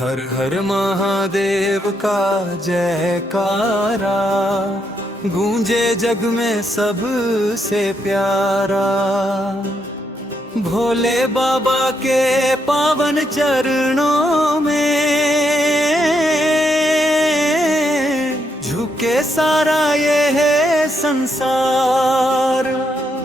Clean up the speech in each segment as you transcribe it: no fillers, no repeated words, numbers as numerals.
हर हर महादेव का जयकारा गूंजे जग में सबसे प्यारा। भोले बाबा के पावन चरणों में झुके सारा ये है संसार।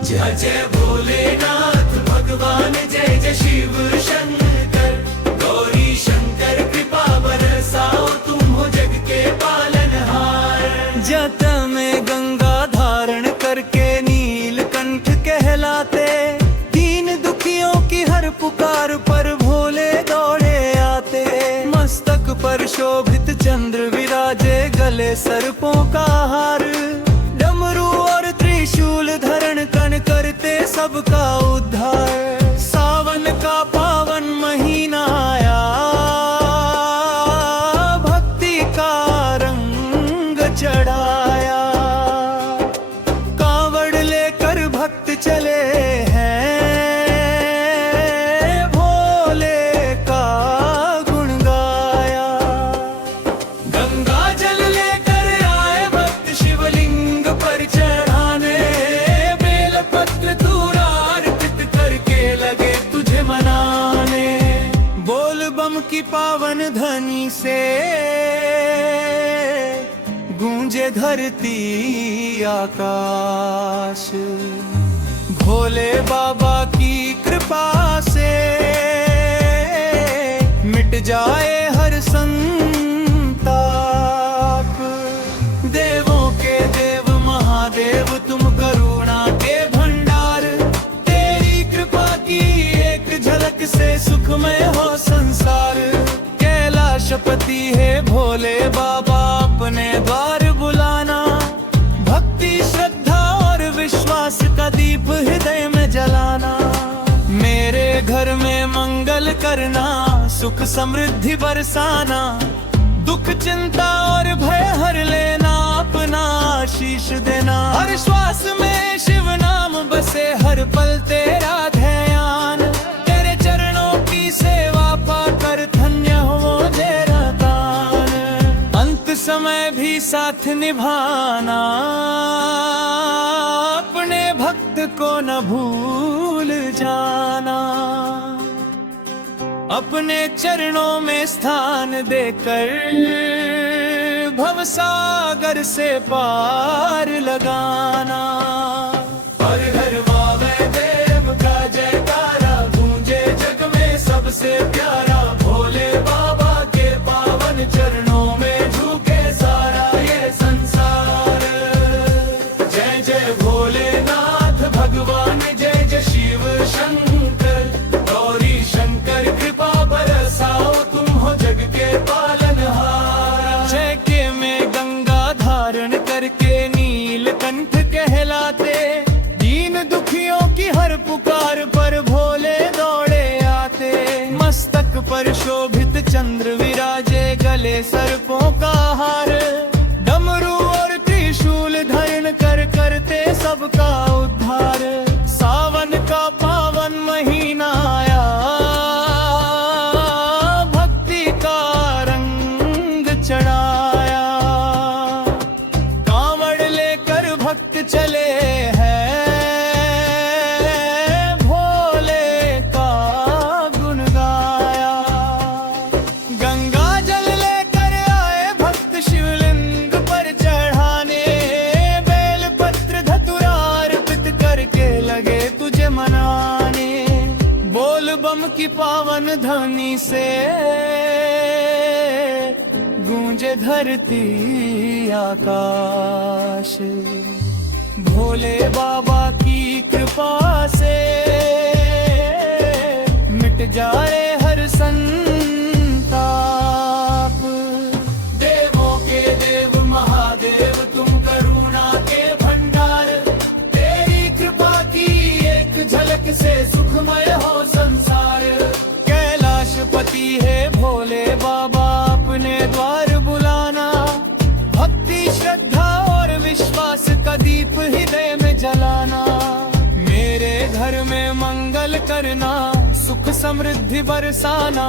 जय जय भोलेनाथ भगवान, जय जय शिव शंकर गौरी शंकर, कृपा बरसाओ तुम हो जग के पालनहार। जट में गंगा धारण करके नीलकंठ कहलाते, दीन दुखियों की हर पुकार पर भोले दौड़े आते। मस्तक पर शोभित चंद्र विराजे, गले सर्पों का हार, डमरू और त्रिशूल धरण कण करते सबका उद्धार। सावन का पावन महीना आया, भक्ति का रंग चढ़ाया। कांवड़ लेकर भक्त चले हैं, भोले का गुण गाया। गंगा जल लेकर आए भक्त शिवलिंग पर चढ़ाने, बेल पत्र तूरा अर्पित करके लगे तुझे मनाने। बोल बम की पावन ध्वनि से गूंजे धरती आकाश। भोले बाबा की कृपा से मिट जाए हर संताप। देवों के देव महादेव तुम करुणा के भंडार, तेरी कृपा की एक झलक से सुखमय हो संसार। कैलाशपति है भोले बाबा, अपने द्वार बुलाना, भक्ति श्रद्धा और विश्वास का दीप हृदय में जलाना। मेरे घर में मंगल करना, सुख समृद्धि बरसाना, दुख चिंता और भय हर लेना, अपना आशीष देना। हर श्वास में शिव नाम बसे, हर पल तेरा ध्यान, तेरे चरणों की सेवा पाकर धन्य हो तेरा दान। अंत समय भी साथ निभाना, अपने भक्त को न भूल जाना। अपने चरणों में स्थान देकर भवसागर से पार लगाना। हर हर महादेव का जयकारा गूंजे जग में सबसे प्यारा। भोले बाबा के पावन चरणों में झुके सारा ये संसार। जय जय भोलेनाथ भगवान, जय जय शिव शंकर गौरी शंकर, कृपा बरसाओ तुम हो जग के पालनहार। जय के में गंगा धारण करके नीलकंठ कहलाते, दीन दुखियों की हर पुकार पर भोले दौड़े आते। मस्तक पर शोभित चंद्र विराजे, गले सर्पों का हार, डमरू और त्रिशूल धरण कर करते सबका उद्धार। सावन का पावन महीना आया, भक्ति का रंग चढ़ाया। कांवड़ लेकर भक्त चले हैं, भोले का गुण गाया। गंगा जल लेकर आए भक्त शिवलिंग पर चढ़ाने, बेल पत्र धतूरा अर्पित करके लगे तुझे मनाने। बोल बम की पावन ध्वनि से गूंजे धरती आकाश। भोले बाबा की कृपा से मिट जाए हर संताप। देवों के देव महादेव तुम करुणा के भंडार, तेरी कृपा की एक झलक से सुखमय हो संसार। कैलाशपति है भोले बाबा, अपने द्वार बुलाना, भक्ति श्रद्धा और विश्वास का दीप हृदय में जलाना। मेरे घर में मंगल करना, सुख समृद्धि बरसाना,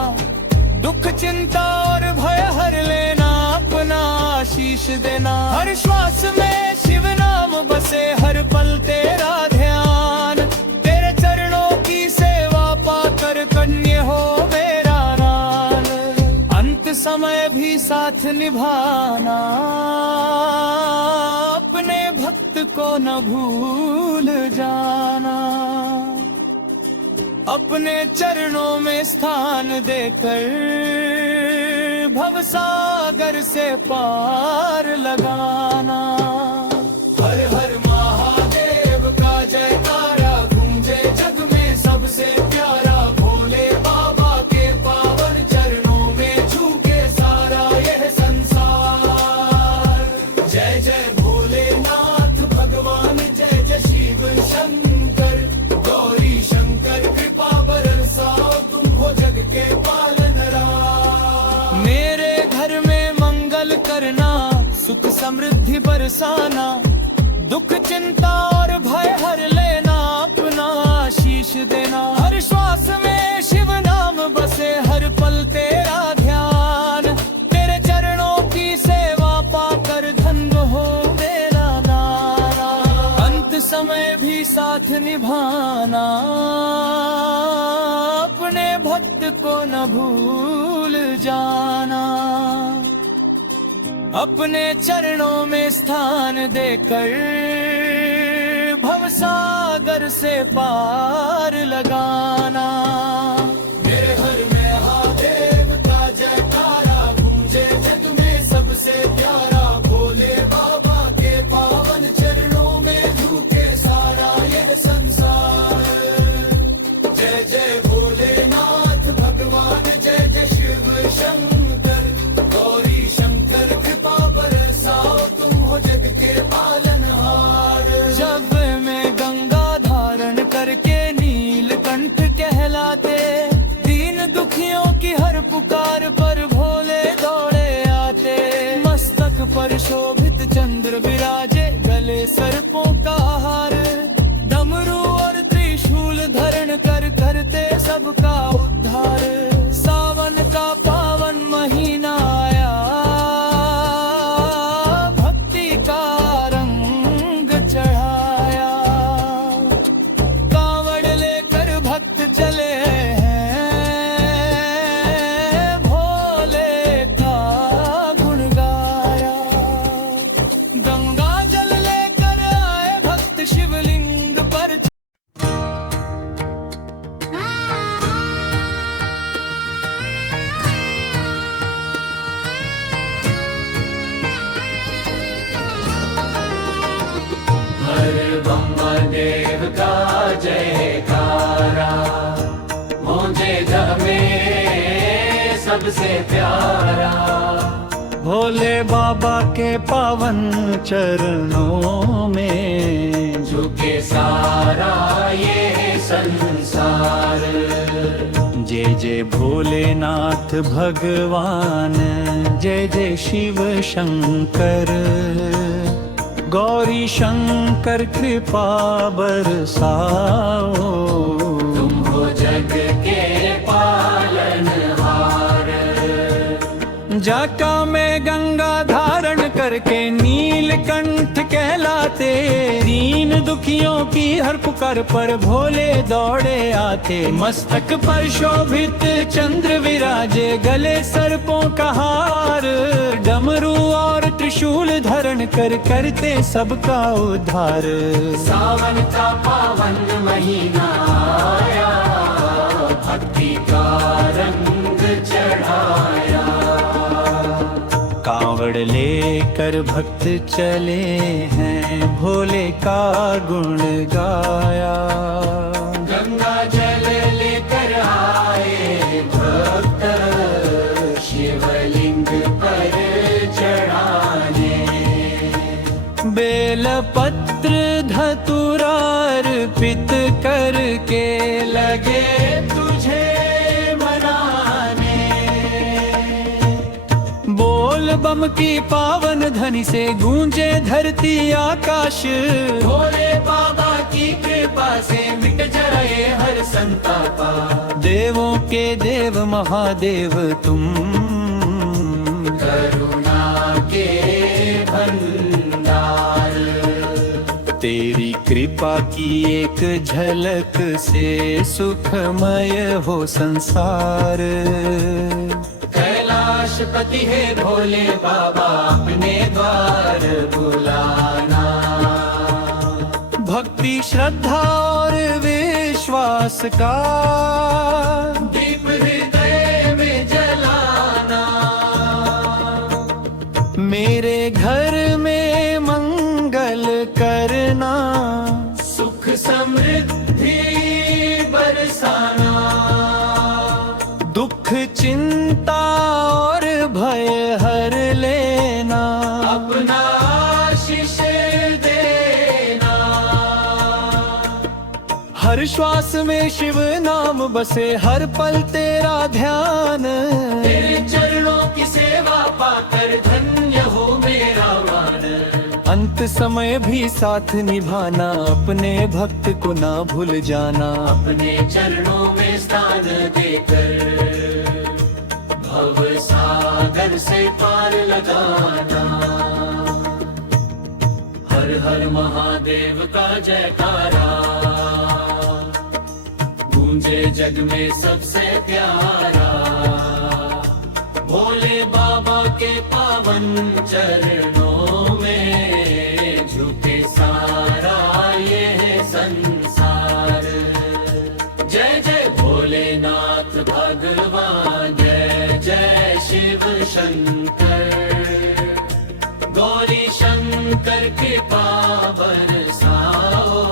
दुख चिंता और भय हर लेना, अपना आशीष देना। हर श्वास में शिव नाम बसे, हर पल तेरा ध्यान। तेरे चरणों की सेवा पाकर कन्या हो मेरा नाम। अंत समय भी साथ निभाना, अपने भक्त को न भूल जाना। अपने चरणों में स्थान देकर भवसागर से पार लगाना। हर हर महादेव का जयकारा गूंजे जग में सबसे प्यारा। भोले बाबा के पावन चरणों में झुके सारा यह संसार। जय जय भोलेनाथ भगवान, जय जय शिव शंकर गौरी शंकर। कृपा बरसाओ तुम हो जग के पालनहार। मेरे घर में मंगल करना, सुख समृद्धि बरसाना। दुख चिंता और भय हर लेना, अपना आशीष देना। हर श्वास में शिव नाम बसे, हर पल तेरा ध्यान। तेरे चरणों की सेवा पाकर धन्य हो मेरा नारा। अंत समय भी साथ निभाना, अपने भक्त को न भूल जाना। अपने चरणों में स्थान देकर भवसागर से पार लगाना। मेरे हर में महादेव का जयकारा गूंजे जग में सबसे प्यारा। भोले बाबा के पावन चरणों में झुके सारा यह संसार। जय जय भोलेनाथ भगवान, जय जय शिव शंकर गौरी शंकर। कृपा बरसाओ तुम हो जग के पालनहार। जब मैं गंगा धारण करके नीलकंठ कहलाते, दीन दुखियों की हर पुकार पर भोले दौड़े आते। मस्तक पर शोभित चंद्र विराजे, गले सर्पों का हार। डमरू और त्रिशूल धारण कर करते सबका उद्धार। सावन का पावन महीना आया, भक्ति का रंग चढ़ाया। कांवड़ लेकर भक्त चले हैं, भोले का गुण गाया। गंगा जल लेकर आए भक्त शिवलिंग पर। हर ब्रह्मदेव का जयकारा गूंजे जग में सबसे प्यारा। भोले बाबा के पावन चरणों में झुके सारा ये संसार। जय जय भोलेनाथ भगवान, जय जय शिव शंकर गौरी शंकर। कृपा बरसाओ तुम हो जग के पालनहार। जाका में गंगा धारण करके नीलकंठ कहलाते। दीन दुखियों की हर पुकार पर भोले दौड़े आते। मस्तक पर शोभित चंद्र विराजे, गले सर्पों का हार। डमरू और त्रिशूल धारण कर करते सबका उद्धार। सावन का पावन महीना आया, भक्ति का रंग चढ़ाया। कांवड़ लेकर भक्त चले हैं, भोले का गुण गाया। गंगा जल लेकर आए भक्त, शिवलिंग पर चढ़ाने। बेल पत्र धतूरा अर्पित करके लगे तुझे मनाने। बोल बम की पावन ध्वनि से गूंजे धरती आकाश। भोले बाबा की कृपा से मिट जाए हर संतापा। देवों के देव महादेव तुम, करुणा के भंडार। तेरी कृपा की एक झलक से सुखमय हो संसार। कैलाशपति है भोले बाबा अपने द्वार बुलाना। भक्ति श्रद्धा और विश्वास का दीप हृदय में जलाना। मेरे घर में मंगल करना। सुख समृद्धि बरसाना। दुख चिंता और भय हर लेना। अपना आशीष देना। हर श्वास में शिव नाम बसे, हर पल तेरा ध्यान। तेरे चरणों की सेवा पाकर धन्य हो मेरा मान। अंत समय भी साथ निभाना, अपने भक्त को ना भूल जाना। अपने चरणों में स्थान देकर भव सागर से पार लगाना। हर हर महादेव का जयकारा गूंजे जग में सबसे प्यारा। भोले बाबा के पावन चरणों में झुके सारा ये संसार। जय जय भोलेनाथ भगवान, जय जय शिव शंकर। गौरी शंकर के पावन साओ,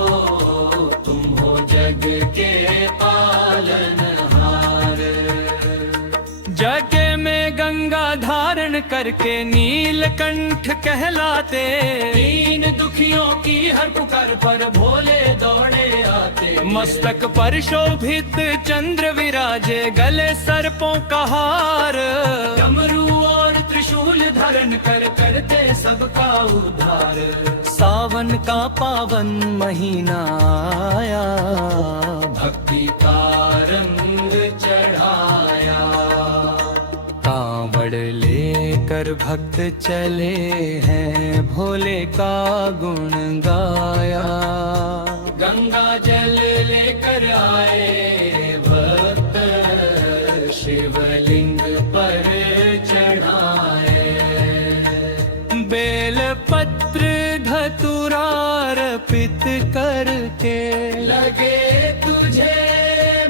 तुम हो जग के पालनहार। जग में गंगा धारण करके नीलकंठ कहलाते। दीन दुखियों की हर पुकार पर भोले दौड़े आते। मस्तक पर शोभित चंद्र विराजे, गले सर्पों का हार। डमरू और त्रिशूल धारण कर करते सबका उद्धार। सावन का पावन महीना आया, भक्ति का रंग चढ़ाया। कांवड़ लेकर भक्त चले हैं, भोले का गुण गाया। गंगा जल लेकर आए भक्त, शिवलिंग पर चढ़ाए। बेल पत्र धतूरा अर्पित करके लगे तुझे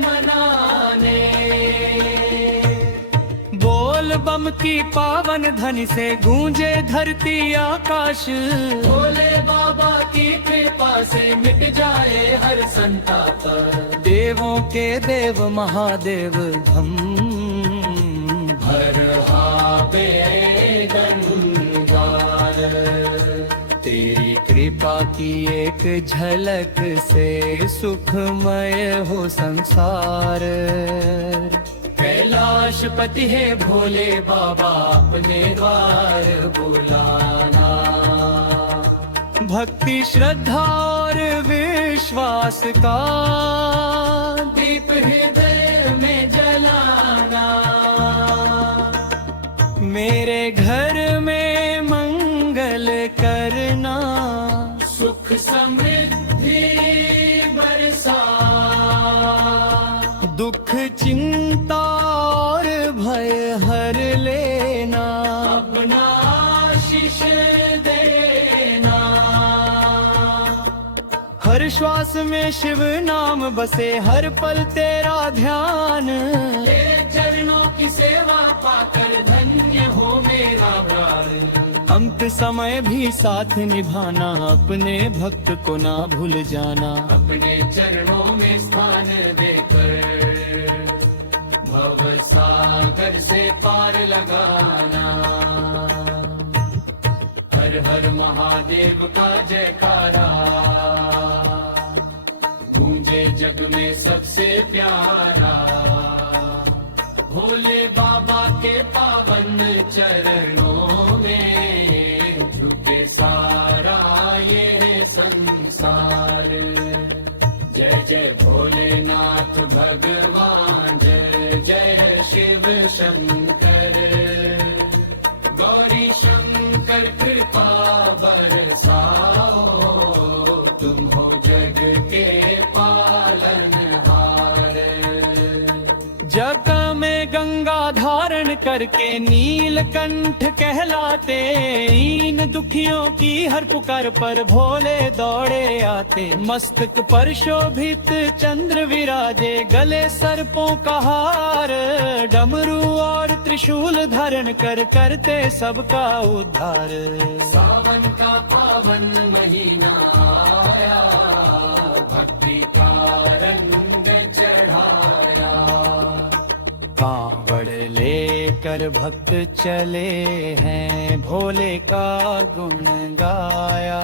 मनाने। बोल बम की पावन ध्वनि से गूंजे धरती आकाश। भोले बाबा की कृपा से मिट जाए हर संताप। देवों के देव महादेव हम, हर हाबे गंगार। तेरी कृपा की एक झलक से सुखमय हो संसार। कैलाशपति है भोले बाबा अपने द्वार बुलाना। भक्ति श्रद्धा और विश्वास का दीप हृदय में जलाना। मेरे घर में मंगल करना। सुख समृद्धि बरसा। दुख चिंता और भय हर लेना। अपना आशीष देना। हर श्वास में शिव नाम बसे, हर पल तेरा ध्यान। तेरे चरणों की सेवा पाकर धन्य हो मेरा प्राण। अंत समय भी साथ निभाना, अपने भक्त को ना भूल जाना। अपने चरणों में स्थान देकर भव सागर से पार लगाना। हर हर महादेव का जयकारा गूंजे जग में सबसे प्यारा। भोले बाबा के पावन चरणों में झुके सारा ये संसार। जय जय भोलेनाथ भगवान, जय जय शिव शंकर। गौरी शंकर कृपा बरसाओ, तुम हो जग के पालनहार। जग में गंगा धारण करके नीलकंठ कहलाते, इन दुखियों की हर पुकार पर भोले दौड़े आते। मस्तक पर शोभित चंद्र विराजे, गले सर्पों का हार, डमरू और त्रिशूल धारण कर करते सबका उद्धार। सावन का पावन महीना आया, भक्ति का रंग चढ़ाया। कांवड़ लेकर भक्त चले हैं, भोले का गुण गाया।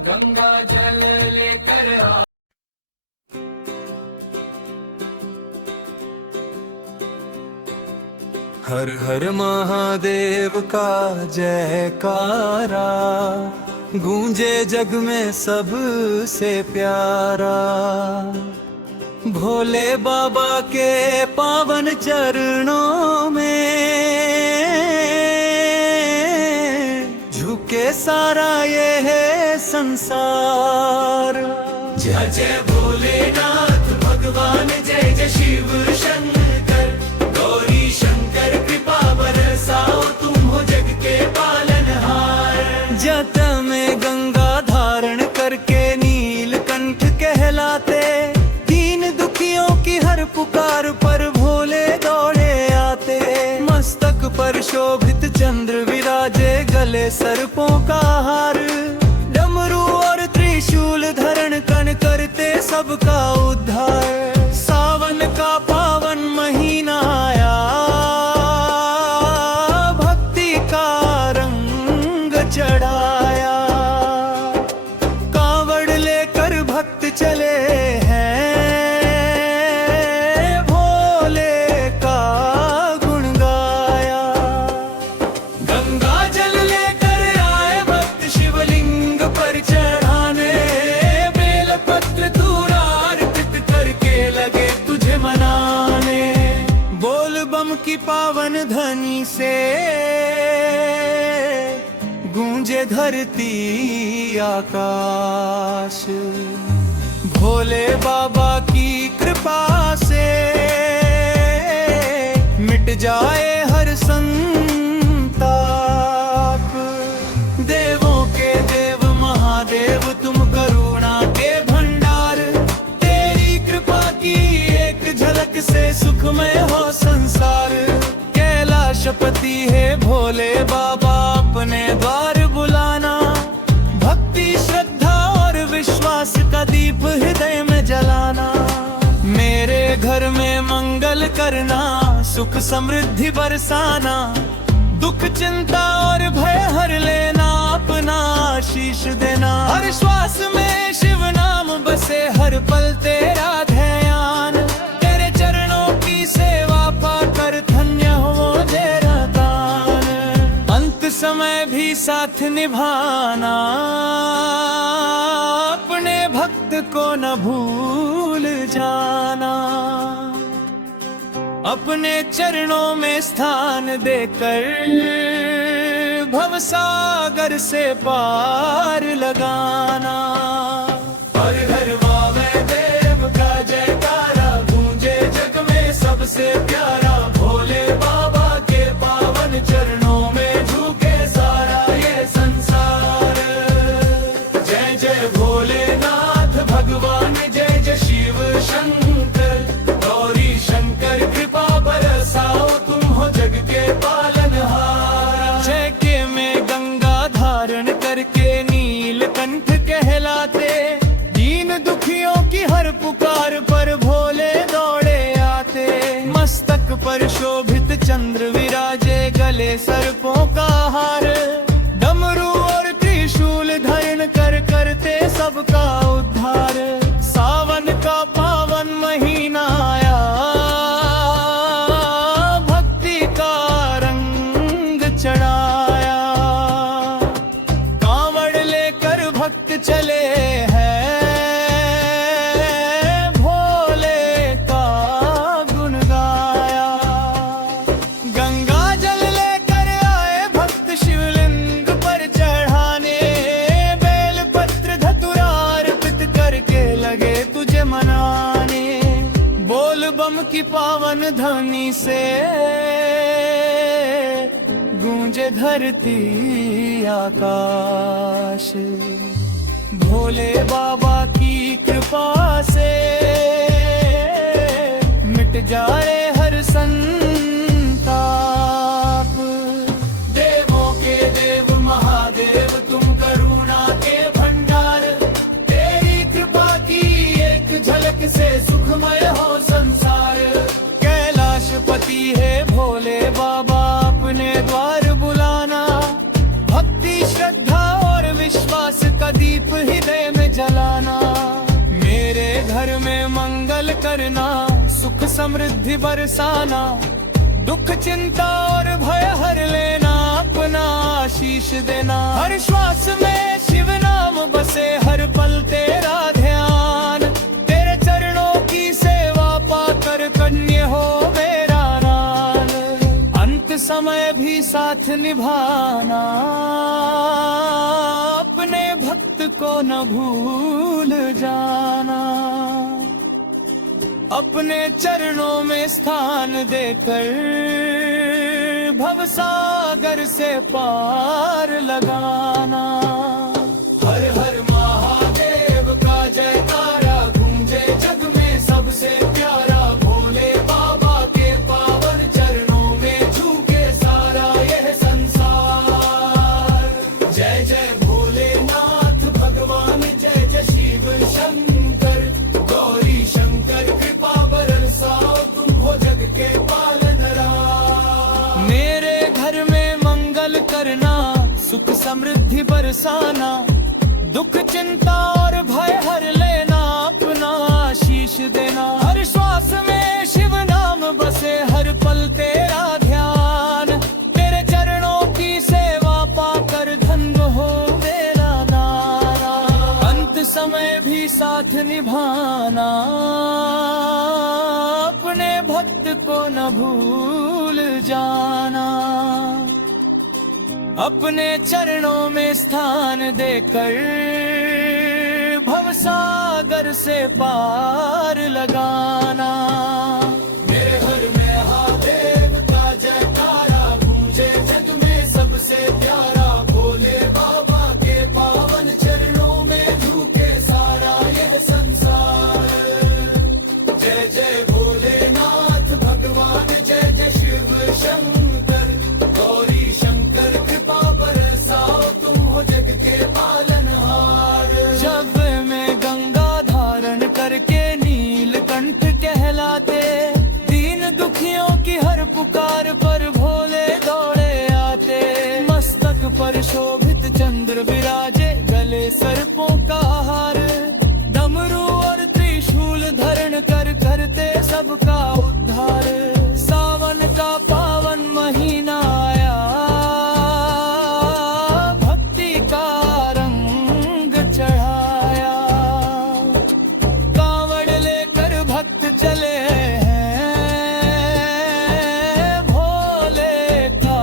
गंगा जल लेकर आ हर हर महादेव का जयकारा, गूंजे जग में सबसे प्यारा। भोले बाबा के पावन चरणों में झुके सारा ये है संसार। जय जय भोलेनाथ भगवान, जय जय शिव शंकर। गौरी शंकर कृपा बरसाओ, तुम हो जग के पालनहार। जट में गंगा धारण करके नीलकंठ कहलाते, की हर पुकार पर भोले दौड़े आते। मस्तक पर शोभित चंद्र विराजे, गले सर्पों का हार, डमरू और त्रिशूल धरण कण करते सबका उद्धार। सावन का पावन महीना आया, भक्ति का रंग चढ़ाया। कांवड़ लेकर भक्त चले की पावन ध्वनि से, गूंजे धरती आकाश। भोले बाबा की कृपा से मिट जाए हर संताप। देवों के देव महादेव, तुम करुणा के भंडार। तेरी कृपा की एक झलक से सुखमय हो संसार। कैलाशपति है भोले बाबा, अपने द्वार बुलाना। भक्ति श्रद्धा और विश्वास का दीप हृदय में जलाना। मेरे घर में मंगल करना, सुख समृद्धि बरसाना। दुख चिंता और भय हर लेना, अपना आशीष देना। हर श्वास में शिव नाम बसे, हर पल तेरा ध्यान। तेरे चरणों की सेवा पाकर धन्य हो तेरा दान। अंत समय भी साथ निभाना, अपने भक्त को न भूल जाना। अपने चरणों में स्थान देकर भवसागर से पार लगाना। हर हर महादेव का जयकारा, गूंजे जग में सबसे प्यारा। भोले बाबा के पावन चरणों में झुके सारा ये संसार। जय जय भोलेनाथ भगवान, जय जय शिव शंकर। गौरी शंकर कृपा बरसाओ, तुम हो जग के पालनहार। जय के में गंगा धारण करके नीलकंठ कहलाते। दीन दुखियों की हर पुकार पर भोले दौड़े आते। मस्तक पर शोभित चंद्र विराजे, गले सर्पों का हार। डमरू और त्रिशूल धारण कर करते सबका उद्धार। सावन का पावन महीना आया, नाम की पावन ध्वनि से गूंजे धरती आकाश। भोले बाबा की कृपा से मिट जाए हर संताप। देवों के देव महादेव तुम करुणा के भंडार, तेरी कृपा की एक झलक से सुखमय हो संसार। कैलाशपति है भोले बाबा अपने द्वार बुलाना, भक्ति श्रद्धा और विश्वास का दीप हृदय में जलाना। मेरे घर में मंगल करना, सुख समृद्धि बरसाना, दुख चिंता और भय हर लेना, अपना आशीष देना। हर श्वास में शिव नाम बसे, हर पल तेरा ध्यान, तेरे चरणों की सेवा पाकर कन्य हो मेरा नाम। अंत समय भी साथ निभाना, अपने भक्त को न भूल जाना। अपने चरणों में स्थान देकर भवसागर से पार लगाना। हर हर महादेव का जयकारा गूंजे जग में सबसे प्यारा। भोले बाबा के पावन चरणों में झुके सारा यह संसार। जय जय भोलेनाथ भगवान, जय जय शिव शंकर गौरी शंकर, कृपा बरसाओ तुम हो जग के पालनहार। मेरे घर में मंगल करना, सुख समृद्धि बरसाना, दुख चिंता और भय हर लेना, अपना आशीष देना। हर श्वास में शिव नाम बसे, हर पल तेरा ध्यान, तेरे चरणों की सेवा पाकर धन्य हो मेरा नारा। अंत समय भी साथ निभाना, अपने भक्त को न भूल जाना। अपने चरणों में स्थान देकर भवसागर से पार लगाना। मेरे घर में महादेव का जयकारा गूंजे जग में सबसे प्यारा। भोले बाबा के पावन चरणों में झुके सारा यह संसार। जय जय भोलेनाथ भगवान, जय जय शिव शंकर गौरी शंकर, कृपा बरसाओ तुम हो जग के पालनहार। जब में गंगा धारण करके नीलकंठ कहलाते, दीन दुखियों की हर पुकार पर भोले दौड़े आते। मस्तक पर शोभित चंद्र विराजे, गले सर्पों का हार, डमरू और त्रिशूल धारण कर करते सबका उद्धार। सावन का पावन महीना आया, भक्ति का रंग चढ़ाया। कांवड़ लेकर भक्त चले हैं, भोले का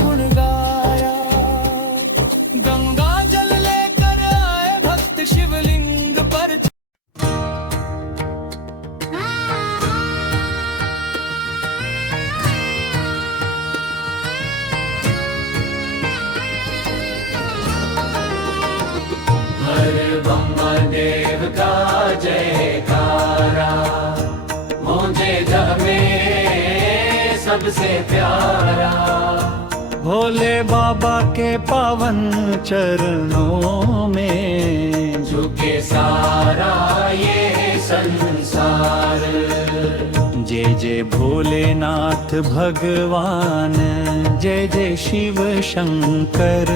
गुण गाया। गंगा जल लेकर आए भक्त शिवलिंग पर। हर महादेव का जयकारा गूंजे जग में सबसे प्यारा। भोले बाबा के पावन चरणों में झुके सारा ये संसार। जय जय भोलेनाथ भगवान, जय जय शिव शंकर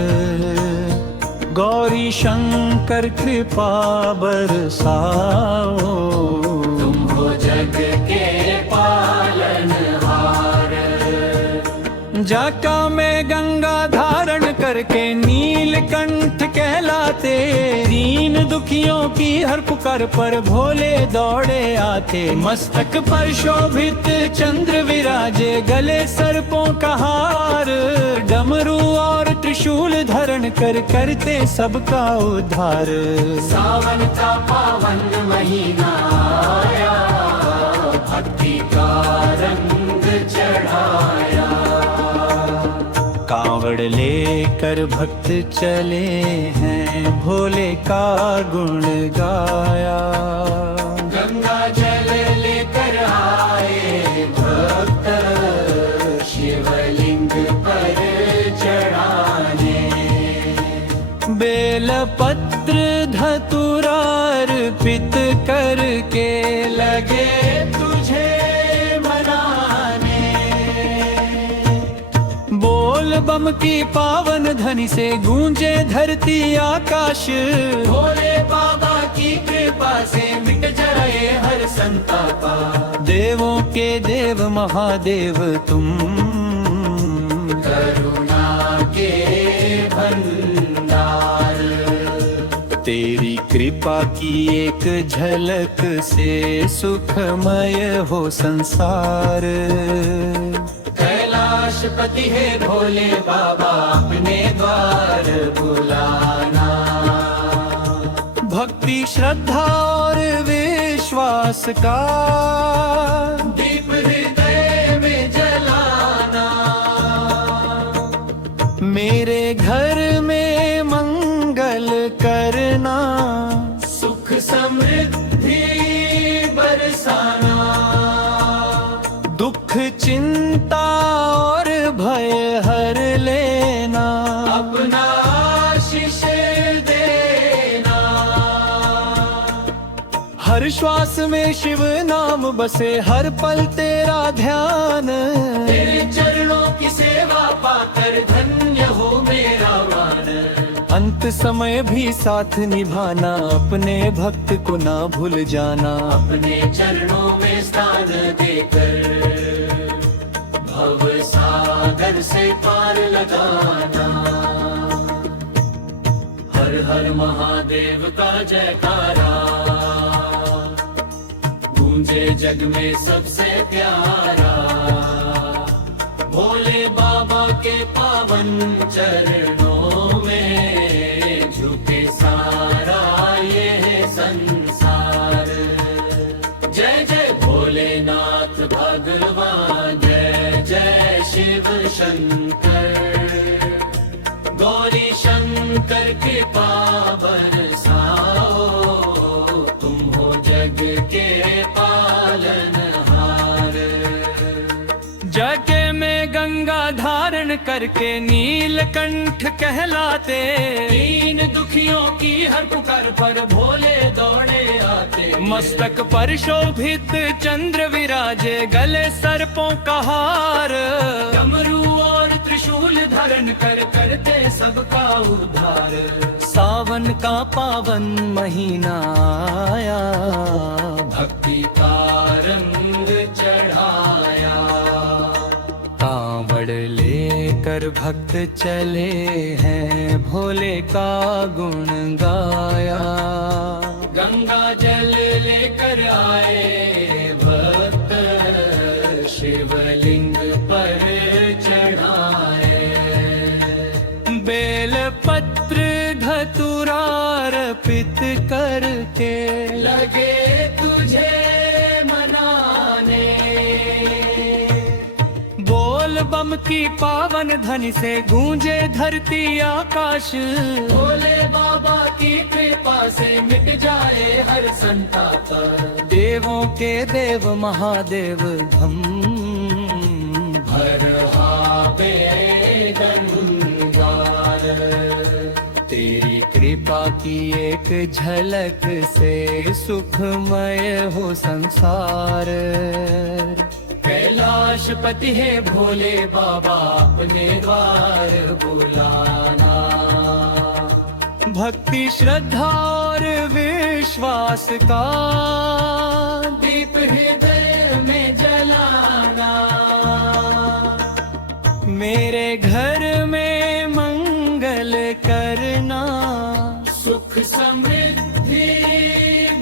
गौरी शंकर, कृपा बरसाओ तुम हो जग के पालनहार। जाका में गंगा धारण करके नीलकंठ कहलाते, दीन दुखियों की हर पुकार पर भोले दौड़े आते। मस्तक पर शोभित चंद्र विराजे, गले सर्पों का हार, डमरू और त्रिशूल धारण कर करते सबका उद्धार। सावन का पावन महीना आया, भक्ति लेकर भक्त चले हैं, भोले का गुण गाया। गंगा जल लेकर आए भक्त, शिवलिंग पर चढ़ाने। बेल पत्र धतूरा अर्पित करके लगे तुझे मनाने। बोल बम की पावन ध्वनि से गूंजे धरती आकाश। भोले बाबा की कृपा से मिट जाए हर संतापा। देवों के देव महादेव तुम, करुणा के भंडार। तेरी कृपा की एक झलक से सुखमय हो संसार। कैलाशपति है भोले बाबा, अपने द्वार बुलाना। भक्ति श्रद्धा और विश्वास का दीप हृदय में जलाना। मेरे घर में मंगल करना, सुख समृद्धि बरसाना। दुख चिंता और भय हर लेना। अपना आशीष देना। हर श्वास में शिव नाम बसे, हर पल तेरा ध्यान। तेरे चरणों की सेवा पाकर धन्य हो मेरा मान। अंत समय भी साथ निभाना, अपने भक्त को ना भूल जाना। अपने चरणों में स्थान देकर भव सागर से पार लगाना। हर हर महादेव का जयकारा, गूंजे जग में सबसे प्यारा। भोले बाबा के पावन चरणों में झुके सारा ये संसार। जय जय भोलेनाथ भगवान, जय जय शिव शंकर। गौरी शंकर के पावन साओ, तुम हो जग के पालनहार। जगे में गंगा धारण करके नीलकंठ कहलाते। दीन दुखियों की हर पुकार पर भोले दौड़े आते। मस्तक पर शोभित चंद्र विराजे, गले सर्पों का हार। डमरू और त्रिशूल धारण कर करते सबका उद्धार। सावन का पावन महीना आया, भक्ति का रंग चढ़ाया। कांवड़ लेकर भक्त चले हैं, भोले का गुण गाया। गंगा जल लेकर आए भक्त, शिवलिंग पर चढ़ाए। बेल पत्र धतूरा अर्पित करके लगे तुझे मनाने। बोल बम की पावन ध्वनि से गूंजे धरती आकाश। भोले बाबा की कृपा से मिट जाए हर संताप। देवों के देव महादेव हम, हर बेगंगार। तेरी कृपा की एक झलक से सुखमय हो संसार। कैलाशपति है भोले बाबा, अपने द्वार बुलाना। भक्ति श्रद्धा और विश्वास का दीप हृदय में जलाना। मेरे घर में मंगल करना, सुख समृद्धि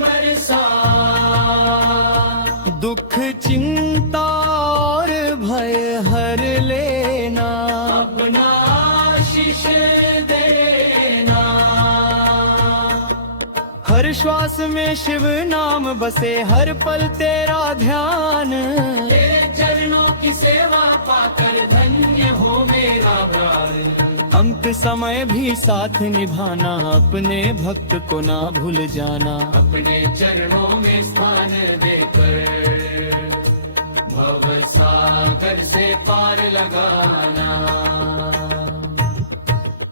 बरसा। दुख चिंता और भय हर लेना। अपना आशीष देना। हर श्वास में शिव नाम बसे, हर पल तेरा ध्यान। तेरे चरणों की सेवा पाकर धन्य हो मेरा प्राण। हम आफत समय भी साथ निभाना, अपने भक्त को ना भूल जाना। अपने चरणों में स्थान देकर भव सागर से पार लगाना।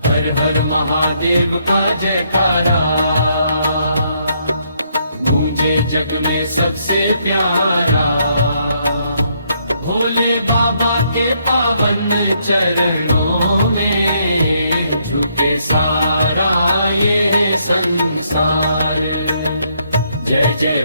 हर हर महादेव का जयकारा गूंजे जग में सबसे प्यारा। भोले बाबा के पावन चरणों में झुके सारा ये संसार। जय जय